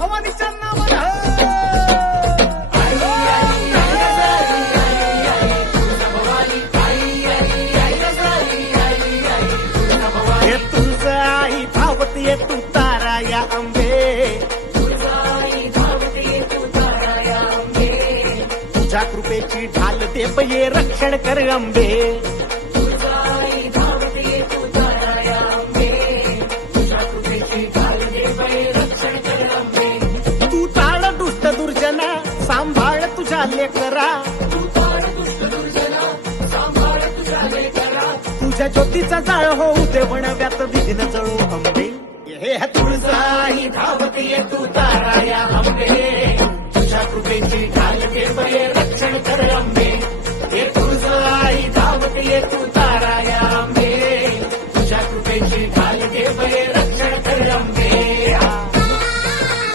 भवानीच्या नावानं हे तुझं आई धावत ये तू तारा या अंबे, तुझ्या कृपेची ढाल दे ये रक्षण कर अंबे, तू ताळ दुष्ट दुर्जना सांभाळ तुझ्या लेकरा, तुझ्या ज्योतीचा जाळ होऊ दे वणव्यात विघ्न जळू अंबे, हे तुळजाई धावत ये तू तारा